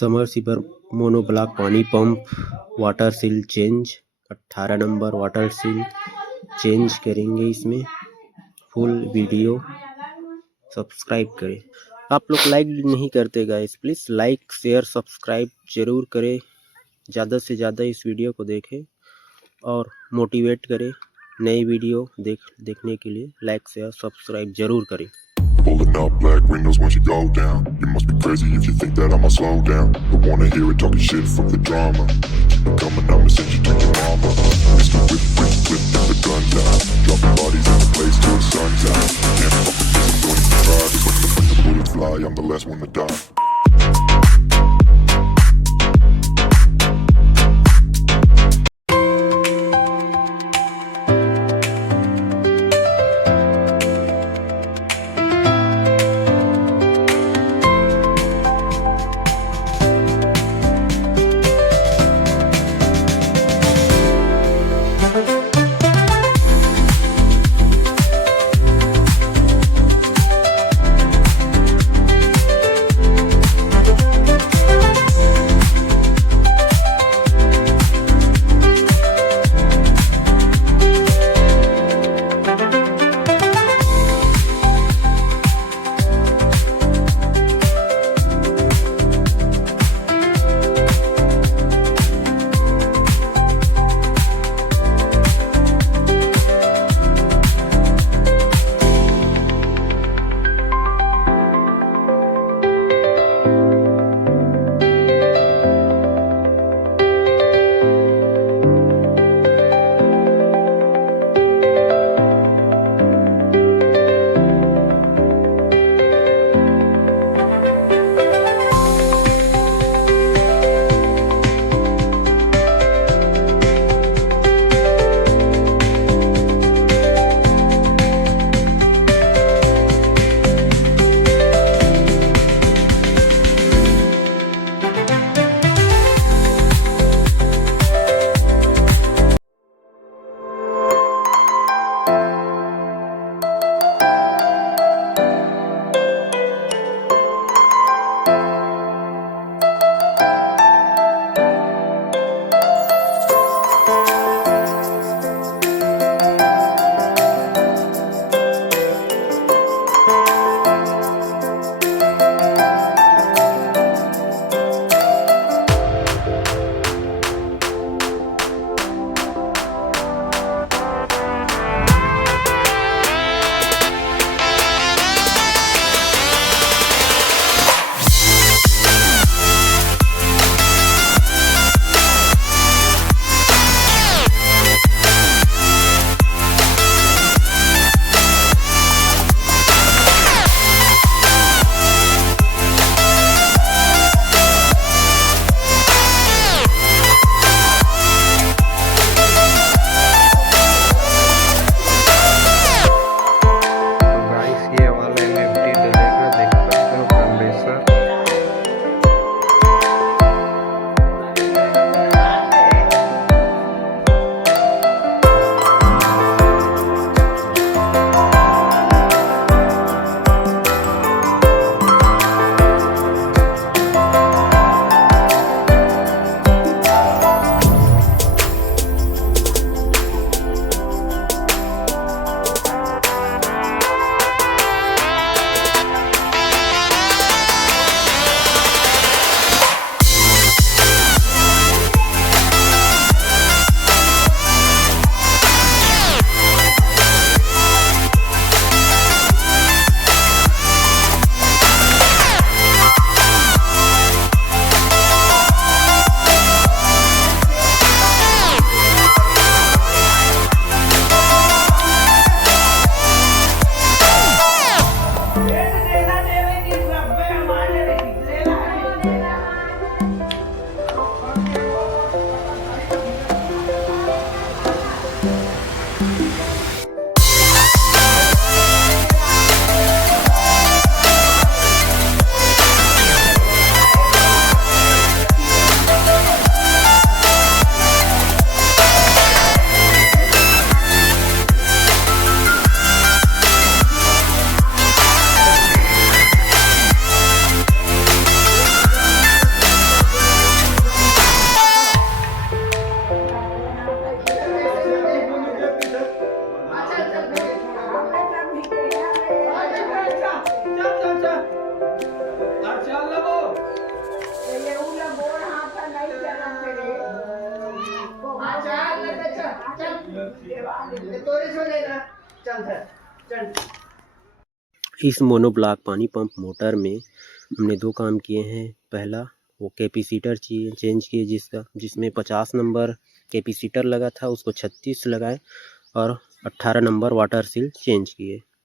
Submersible monoblock पानी pump, water seal change, 18 number water seal change करेंगे इसमें। Full video subscribe करें। आप लोग लाइक नहीं करते guys, please like share subscribe जरूर करें। ज़्यादा से ज़्यादा इस वीडियो को देखें और मोटिवेट करें नई वीडियो देखने के लिए। लाइक शेयर सब्सक्राइब जरूर करें। Pulling up black windows once you go down. You must be crazy if you think that I'ma slow down. Don't wanna hear it talking shit, fuck the drama. Keep it coming, I'ma send you to your mama. Mr. Whip, whip, whip, get the guns out. Dropping bodies in the place till the sun's out. Can't fuck with this, I'm going to try. Cause when the bullets fly, I'm the last one to die. इस मोनोब्लॉक पानी pump motor में हमने दो काम किए हैं। पहला वो कैपेसिटर चेंज किए जिसमें 50 नंबर कैपेसिटर लगा था, उसको 36 लगाए और 18 नंबर वाटर सील चेंज किए।